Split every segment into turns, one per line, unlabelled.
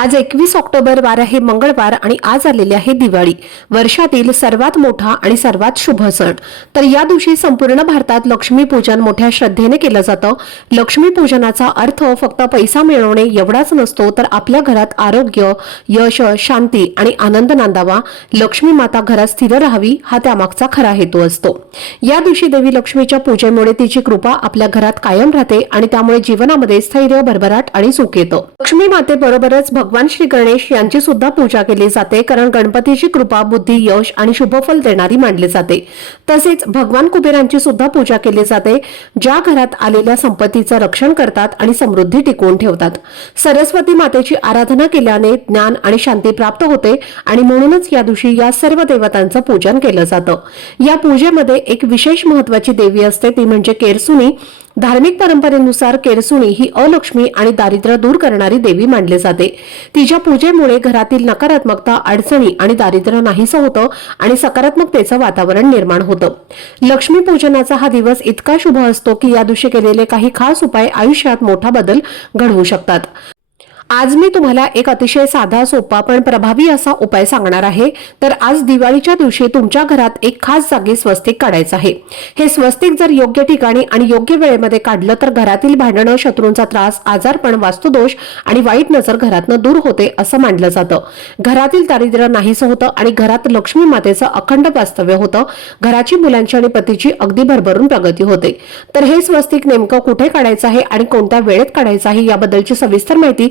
आज एकवीस ऑक्टोबर वार आहे मंगळवार आणि आज आलेली आहे दिवाळी. वर्षातील सर्वात मोठा आणि सर्वात शुभ सण. तर या दिवशी संपूर्ण भारतात लक्ष्मीपूजन मोठ्या श्रद्धेने केलं जातं. लक्ष्मी पूजनाचा अर्थ फक्त पैसा मिळवणे एवढाच नसतो तर आपल्या घरात आरोग्य यश शांती आणि आनंद नांदावा. लक्ष्मी माता घरात स्थिर राहावी हा त्यामागचा खरा हेतू असतो. या दिवशी देवी लक्ष्मीच्या पूजेमुळे तिची कृपा आपल्या घरात कायम राहते आणि त्यामुळे जीवनामध्ये स्थैर्य भरभराट आणि सुख येतं. लक्ष्मी मातेबरोबरच भगवान श्री गणेश यांची सुद्धा पूजा केली जाते कारण गणपतीची कृपा बुद्धी यश आणि शुभफल देणारी मानली जाते. तसेच भगवान कुबेरांची सुद्धा पूजा केली जाते ज्या घरात आलेल्या संपत्तीचं रक्षण करतात आणि समृद्धी टिकवून ठेवतात. सरस्वती मातेची आराधना केल्याने ज्ञान आणि शांती प्राप्त होते आणि म्हणूनच या दिवशी या सर्व देवतांचं पूजन केलं जातं. या पूजेमध्ये एक विशेष महत्वाची देवी असते ती म्हणजे केरसुनी. धार्मिक परंपरेनुसार केरसुणी ही अलक्ष्मी आणि दारिद्र्य दूर करणारी देवी मानले जाते. तिच्या पूजेमुळे घरातील नकारात्मकता अडचणी आणि दारिद्र्य नाहीसं होतं आणि सकारात्मकतेचं वातावरण निर्माण होतं. लक्ष्मी पूजनाचा हा दिवस इतका शुभ असतो की या दिवशी केलेले काही खास उपाय आयुष्यात मोठा बदल घडवू शकतात. आज मी तुम्हाला एक अतिशय साधा सोपा पण प्रभावी असा उपाय सांगणार आहे. तर आज दिवाळीच्या दिवशी तुमच्या घरात एक खास जागी स्वस्तिक काढायचं आहे. हे स्वस्तिक जर योग्य ठिकाणी आणि योग्य वेळेमध्ये काढलं तर घरातील भांडणं शत्रूंचा त्रास आजारपण वास्तुदोष आणि वाईट नजर घरातनं दूर होते असं मानलं जातं. घरातील दारिद्र्य नाहीसं होतं आणि घरात लक्ष्मी मातेचं अखंड वास्तव्य होतं. घराची मुलांची आणि पतीची अगदी भरभरून प्रगती होते. तर हे स्वस्तिक नेमकं कुठे काढायचं आहे आणि कोणत्या वेळेत काढायचं आहे याबद्दलची सविस्तर माहिती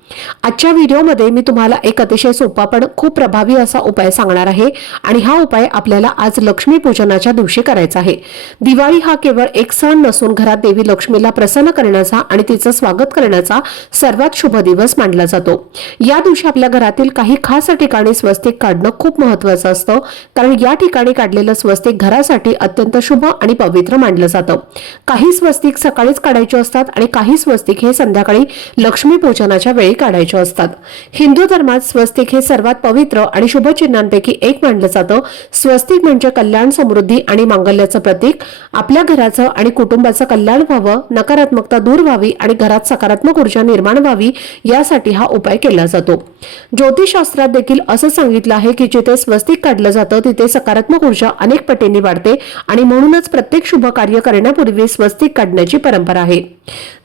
आजच्या व्हिडिओमध्ये मी तुम्हाला एक अतिशय सोपा पण खूप प्रभावी असा उपाय सांगणार आहे. आणि हा उपाय आपल्याला आज लक्ष्मी पूजनाच्या दिवशी करायचा आहे. दिवाळी हा केवळ एक सण नसून घरात देवी लक्ष्मीला प्रसन्न करण्याचा आणि तिचं स्वागत करण्याचा सर्वात शुभ दिवस मानला जातो. या दिवशी आपल्या घरातील काही खास ठिकाणी स्वस्तिक काढणं खूप महत्वाचं असतं. कारण या ठिकाणी काढलेलं स्वस्तिक घरासाठी अत्यंत शुभ आणि पवित्र मानलं जातं. काही स्वस्तिक सकाळीच काढायचे असतात आणि काही स्वस्तिक हे संध्याकाळी लक्ष्मी पूजनाच्या वेळी काढायचे असतात. हिंदू धर्मात स्वस्तिक हे सर्वात पवित्र आणि शुभचिन्हांपैकी एक मानलं जातं. स्वस्तिक म्हणजे कल्याण समृद्धी आणि मांगल्याचं प्रतीक. आपल्या घराचं आणि कुटुंबाचं कल्याण व्हावं नकारात्मकता दूर व्हावी आणि घरात सकारात्मक ऊर्जा निर्माण व्हावी यासाठी हा उपाय केला जातो. ज्योतिषशास्त्रात देखील असं सांगितलं आहे की जिथे स्वस्तिक काढलं जातं तिथे सकारात्मक ऊर्जा अनेक पटींनी वाढते आणि म्हणूनच प्रत्येक शुभ कार्य करण्यापूर्वी स्वस्तिक काढण्याची परंपरा आहे.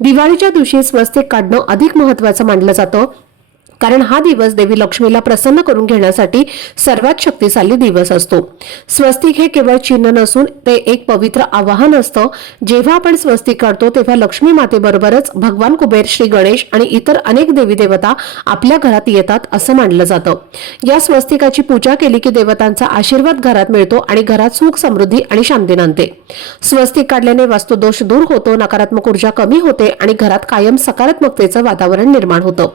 दिवाळीच्या दिवशी स्वस्तिक काढणं अधिक महत्वाचं मानलं जातं. తో कारण हा दिवस देवी लक्ष्मीला प्रसन्न करून घेण्यासाठी सर्वात शक्तिशाली दिवस असतो. स्वस्तिक हे केवळ चिन्ह नसून ते एक पवित्र आवाहन असतं. जेव्हा आपण स्वस्तिक काढतो तेव्हा लक्ष्मी मातेबरोबरच भगवान कुबेर श्री गणेश आणि इतर अनेक देवी देवता आपल्या घरात येतात असं मानलं जातं. या स्वस्तिकाची पूजा केली की देवतांचा आशीर्वाद घरात मिळतो आणि घरात सुख समृद्धी आणि शांती नांदते. स्वस्तिक काढल्याने वास्तुदोष दूर होतो नकारात्मक ऊर्जा कमी होते आणि घरात कायम सकारात्मकतेचं वातावरण निर्माण होतं.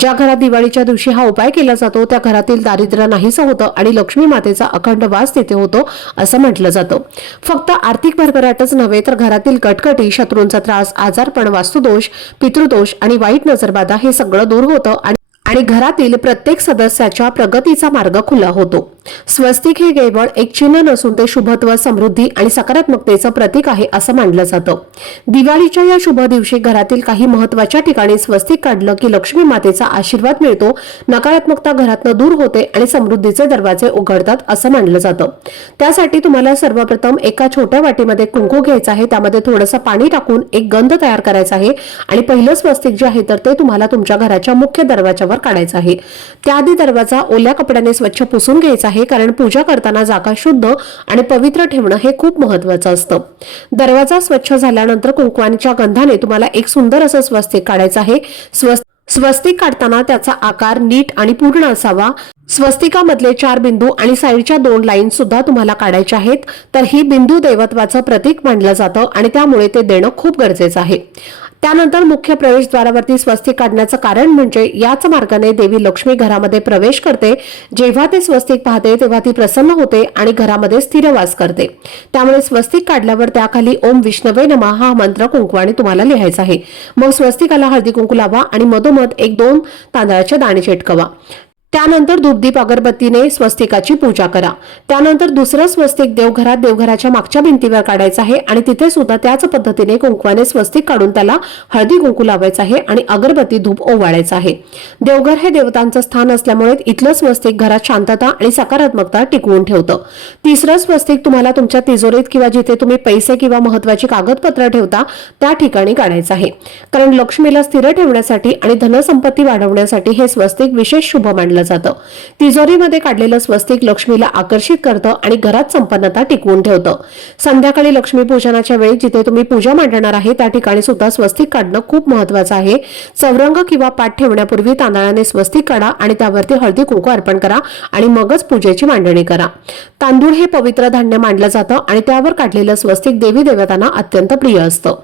ज्या घरात दिवाळीच्या दिवशी हा उपाय केला जातो. त्या घरातील दारिद्र्य नाहीसं होतं आणि लक्ष्मी मातेचा अखंड वास तिथे होतो असं म्हटलं जातं. फक्त आर्थिक भरभराटच नव्हे तर घरातील कटकटी शत्रूंचा त्रास आजारपण वास्तुदोष पितृदोष आणि वाईट नजरबाधा हे सगळं दूर होतं आणि आणि घरातील प्रत्येक सदस्याच्या प्रगतीचा मार्ग खुला होतो. स्वस्तिक हे केवळ एक चिन्ह नसून ते शुभत्व समृद्धी आणि सकारात्मकतेचं प्रतीक आहे असं मानलं जातं. दिवाळीच्या या शुभ दिवशी घरातील काही महत्त्वाच्या ठिकाणी स्वस्तिक काढलं की लक्ष्मी मातेचा आशीर्वाद मिळतो नकारात्मकता घरातनं दूर होते आणि समृद्धीचे दरवाजे उघडतात असं मानलं जातं. त्यासाठी तुम्हाला सर्वप्रथम एका छोट्या वाटीमध्ये कुंकू घ्यायचा आहे त्यामध्ये थोडंसं पाणी टाकून एक गंध तयार करायचा आहे आणि पहिलं स्वस्तिक जे आहे तर ते तुम्हाला तुमच्या घराच्या मुख्य दरवाजावर काढायचा आहे. त्याआधी दरवाजा ओल्या कपड्याने स्वच्छ पुसून घ्यायचा आहे कारण पूजा करताना जागा शुद्ध आणि पवित्र ठेवणं हे खूप महत्वाचं असतं. दरवाजा स्वच्छ झाल्यानंतर कुंकवाणीच्या गंधाने तुम्हाला एक सुंदर असं स्वस्तिक काढायचं आहे. स्वस्त स्वस्तिक काढताना त्याचा आकार नीट आणि पूर्ण असावा. स्वस्तिकामधले चार बिंदू आणि साईडच्या दोन लाईन सुद्धा तुम्हाला काढायच्या आहेत. तर ही बिंदू देवत्वाचं प्रतीक मानलं जातं आणि त्यामुळे ते देणं खूप गरजेचं आहे. त्यानंतर मुख्य प्रवेशद्वारावरती स्वस्तिक काढण्याचं कारण म्हणजे याच मार्गाने देवी लक्ष्मी घरामध्ये प्रवेश करते. जेव्हा ते स्वस्तिक पाहते तेव्हा ती प्रसन्न होते आणि घरामध्ये स्थिरवास करते. त्यामुळे स्वस्तिक काढल्यावर त्याखाली ओम विष्णवे नमा हा मंत्र कुंकवाने तुम्हाला लिहायचा आहे. मग स्वस्तिकाला हळदी कुंकू लावा आणि मधोमध एक दोन तांदळाचे दाणे चिटकवा. त्यानंतर धूपदीप अगरबत्तीने स्वस्तिकाची पूजा करा. त्यानंतर दुसरं स्वस्तिक देवघरात देवघराच्या मागच्या भिंतीवर काढायचं आहे आणि तिथे सुद्धा त्याच पद्धतीने कुंकवाने स्वस्तिक काढून त्याला हळदी कुंकू लावायचं आहे आणि अगरबत्ती धूप ओवाळायचं आहे. देवघर हे देवतांचं स्थान असल्यामुळे इथलं स्वस्तिक घरात शांतता आणि सकारात्मकता टिकवून ठेवतं. तिसरं स्वस्तिक तुम्हाला तुमच्या तिजोरीत किंवा जिथे तुम्ही पैसे किंवा महत्वाची कागदपत्र ठेवता त्या ठिकाणी काढायचं आहे. कारण लक्ष्मीला स्थिर ठेवण्यासाठी आणि धनसंपत्ती वाढवण्यासाठी हे स्वस्तिक विशेष शुभ मानलं जातं. तिजोरीमध्ये काढलेलं स्वस्तिक लक्ष्मीला आकर्षित करतं आणि घरात संपन्नता टिकवून ठेवतं. संध्याकाळी लक्ष्मी पूजनाच्या वेळी जिथे तुम्ही पूजा मांडणार आहे त्या ठिकाणी सुद्धा स्वस्तिक काढणं खूप महत्वाचं आहे. चौरंग किंवा पाठ ठेवण्यापूर्वी तांदळाने स्वस्तिक काढा आणि त्यावरती हळदी कुंकू अर्पण करा आणि मगच पूजेची मांडणी करा. तांदूळ हे पवित्र धान्य मांडलं जातं आणि त्यावर काढलेलं स्वस्तिक देवी देवतांना अत्यंत प्रिय असतं.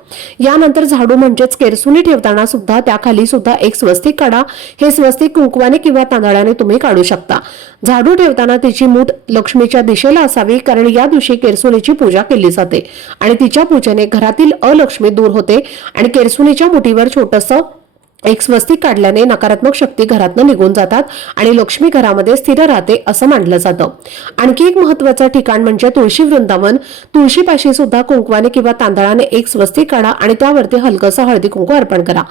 यानंतर झाडू म्हणजेच केरसुनी ठेवताना सुद्धा त्याखाली सुद्धा एक स्वस्तिक काढा. हे स्वस्तिक कुंकवाने किंवा तांदळाने तुम्ही काढू शकता. झाडू ठेवताना तिची मूठ लक्ष्मीच्या दिशेला असावी कारण या दिवशी केरसुनीची पूजा केली जाते. आणि तिच्या पूजेने घरातील अलक्ष्मी दूर होते आणि केरसुनीच्या मुठीवर छोटंसं एक स्वस्तिक काढल्याने नकारात्मक शक्ती घरातनं निघून जातात आणि लक्ष्मी घरामध्ये स्थिर राहते असं मानलं जातं. आणखी एक महत्वाचं ठिकाण म्हणजे तुळशी वृंदावन. तुळशीपाशी सुद्धा कुंकवाने किंवा तांदळाने एक स्वस्तिक काढा आणि त्यावरती हलकंसं हळदी कुंकू अर्पण करा.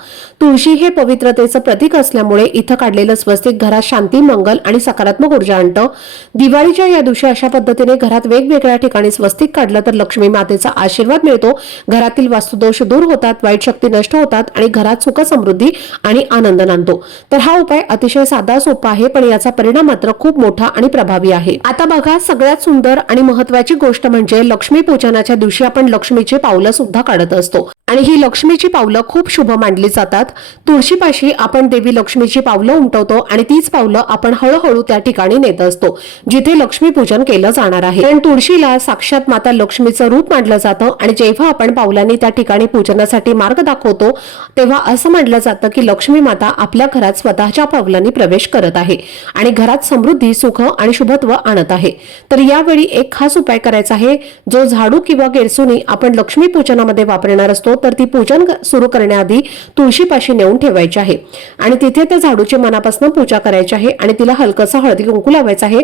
तुळशी हे पवित्रतेचं प्रतीक असल्यामुळे इथं काढलेलं स्वस्तिक घरात शांती मंगल आणि सकारात्मक ऊर्जा आणतं. दिवाळीच्या या दिवशी अशा पद्धतीने घरात वेगवेगळ्या ठिकाणी स्वस्तिक काढलं तर लक्ष्मी मातेचा आशीर्वाद मिळतो. घरातील वास्तुदोष दूर होतात वाईट शक्ती नष्ट होतात आणि घरात सुख समृद्धी आणि आनंद नांदतो. तर हा उपाय अतिशय साधा सोपा आहे पण याचा परिणाम मात्र खूप मोठा आणि प्रभावी आहे. आता बघा सगळ्यात सुंदर आणि महत्वाची गोष्ट म्हणजे लक्ष्मी पूजनाच्या दिवशी आपण लक्ष्मीची पावलं सुद्धा काढत असतो. आणि ही लक्ष्मीची पावलं खूप शुभ मानली जातात. तुळशीपाशी आपण देवी लक्ष्मीची पावलं उमटवतो आणि तीच पावलं आपण हळूहळू त्या ठिकाणी नेत असतो जिथे लक्ष्मीपूजन केलं जाणार आहे. कारण तुळशीला साक्षात माता लक्ष्मीचं रूप मानलं जातं आणि जेव्हा आपण पावलांनी त्या ठिकाणी पूजनासाठी मार्ग दाखवतो तेव्हा असं मानलं जातं की लक्ष्मी माता आपल्या घरात स्वतःच्या पावलांनी प्रवेश करत आहे आणि घरात समृद्धी सुख आणि शुभत्व आणत आहे. तर यावेळी एक खास उपाय करायचा आहे जो झाडू किंवा केरसुनी आपण लक्ष्मी पूजनामध्ये वापरणार असतो तर ती पूजन सुरू करण्याआधी तुळशीपाशी नेऊन ठेवायची आहे. आणि तिथे त्या झाडूची मनापासून पूजा करायची आहे आणि तिला हलकंसं हळदी कुंकू लावायचं आहे.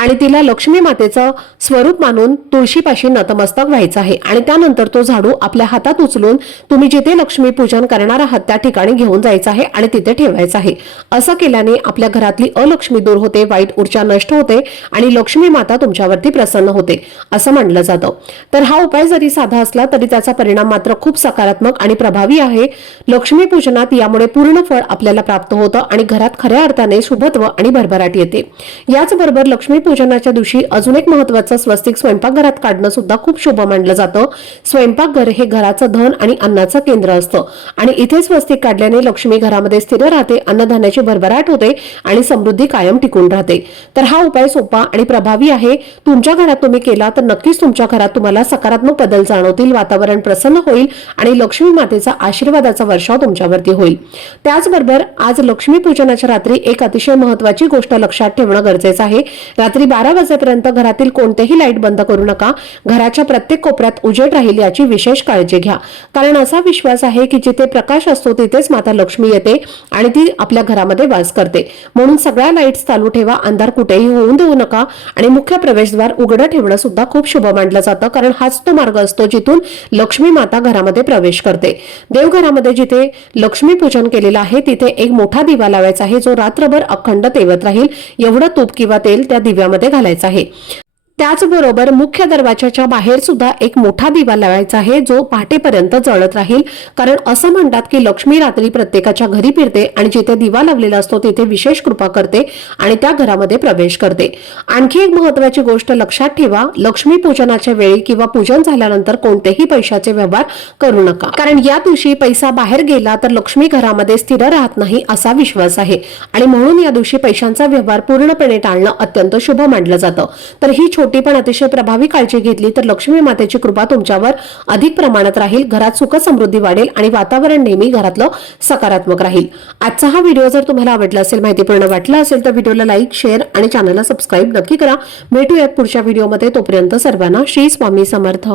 आणि तिला लक्ष्मी मातेचं स्वरूप मानून तुळशीपाशी नतमस्तक व्हायचं आहे. आणि त्यानंतर तो झाडू आपल्या हातात उचलून तुम्ही जिथे लक्ष्मी पूजन करणार आहात त्या ठिकाणी घेऊन जायचं आहे आणि तिथे ठेवायचं आहे. असं केल्याने आपल्या घरातली अलक्ष्मी दूर होते वाईट ऊर्जा नष्ट होते आणि लक्ष्मी माता तुमच्यावरती प्रसन्न होते असं म्हणलं जातं. तर हा उपाय जरी साधा असला तरी त्याचा परिणाम मात्र खूप सकारात्मक आणि प्रभावी आहे. लक्ष्मी पूजनात यामुळे पूर्ण फळ आपल्याला प्राप्त होतं आणि घरात खऱ्या अर्थाने शुभत्व आणि भरभराट येते. याचबरोबर लक्ष्मी पूजनाच्या दिवशी अजून एक महत्वाचं स्वस्तिक स्वयंपाकघरात काढणं सुद्धा खूप शुभ मानलं जातं. स्वयंपाकघर हे घराचं धन आणि अन्नाचं केंद्र असतं. आणि इथे स्वस्तिक काढल्याने लक्ष्मी घरामध्ये स्थिर राहते अन्नधान्याची भरभराट होते आणि समृद्धी कायम टिकून राहते. तर हा उपाय सोपा आणि प्रभावी आहे. तुमच्या घरात तुम्ही केला तर नक्कीच तुमच्या घरात तुम्हाला सकारात्मक बदल जाणवतील वातावरण प्रसन्न होईल आणि लक्ष्मी मातेचा आशीर्वादाचा वर्षाव तुमच्यावरती होईल. त्याचबरोबर आज लक्ष्मी पूजनाच्या रात्री एक अतिशय महत्वाची गोष्ट लक्षात ठेवणं गरजेचं आहे. रात्री बारा वाजेपर्यंत घरातील कोणतेही लाइट बंद करू नका. घराच्या प्रत्येक कोपऱ्यात उजेड राहील याची विशेष काळजी घ्या. कारण असा विश्वास आहे की जिथे प्रकाश असतो तिथेच माता लक्ष्मी येते आणि ती आपल्या घरामध्ये वास करते. म्हणून सगळ्या लाईट्स चालू ठेवा अंधार कुठेही होऊन देऊ नका आणि मुख्य प्रवेशद्वार उघडं ठेवणं सुद्धा खूप शुभ मानलं जातं कारण हाच तो मार्ग असतो जिथून लक्ष्मी माता घरामध्ये प्रवेश करते. देवघरामध्ये जिथे लक्ष्मी पूजन केलेलं आहे तिथे एक मोठा दिवा लावायचा आहे जो रात्रभर अखंड तेवत राहील. एवढं तूप किंवा तेल त्या दिव्यामध्ये घालायचं आहे. त्याचबरोबर मुख्य दरवाजाच्या बाहेर सुद्धा एक मोठा दिवा लावायचा आहे जो पहाटेपर्यंत जळत राहील. कारण असं म्हणतात की लक्ष्मी रात्री प्रत्येकाच्या घरी फिरते आणि जिथे दिवा लावलेला असतो तिथे विशेष कृपा करते आणि त्या घरामध्ये प्रवेश करते. आणखी एक महत्वाची गोष्ट लक्षात ठेवा लक्ष्मी पूजनाच्या वेळी किंवा पूजन झाल्यानंतर कोणतेही पैशाचे व्यवहार करू नका. कारण या दिवशी पैसा बाहेर गेला तर लक्ष्मी घरामध्ये स्थिर राहत नाही असा विश्वास आहे. आणि म्हणून या दिवशी पैशांचा व्यवहार पूर्णपणे टाळणं अत्यंत शुभ मानलं जातं. तर ही छोटी छोटी पण अतिशय प्रभावी काळजी घेतली तर लक्ष्मी मातेची कृपा तुमच्यावर अधिक प्रमाणात राहील. घरात सुख समृद्धी वाढेल आणि वातावरण नेहमी घरातलं सकारात्मक राहील. आजचा हा व्हिडिओ जर तुम्हाला आवडला असेल माहितीपूर्ण वाटला असेल तर व्हिडिओला लाईक शेअर आणि चॅनलला सबस्क्राईब नक्की करा. भेटूयात पुढच्या व्हिडिओमध्ये. तोपर्यंत सर्वांना श्री स्वामी समर्थ.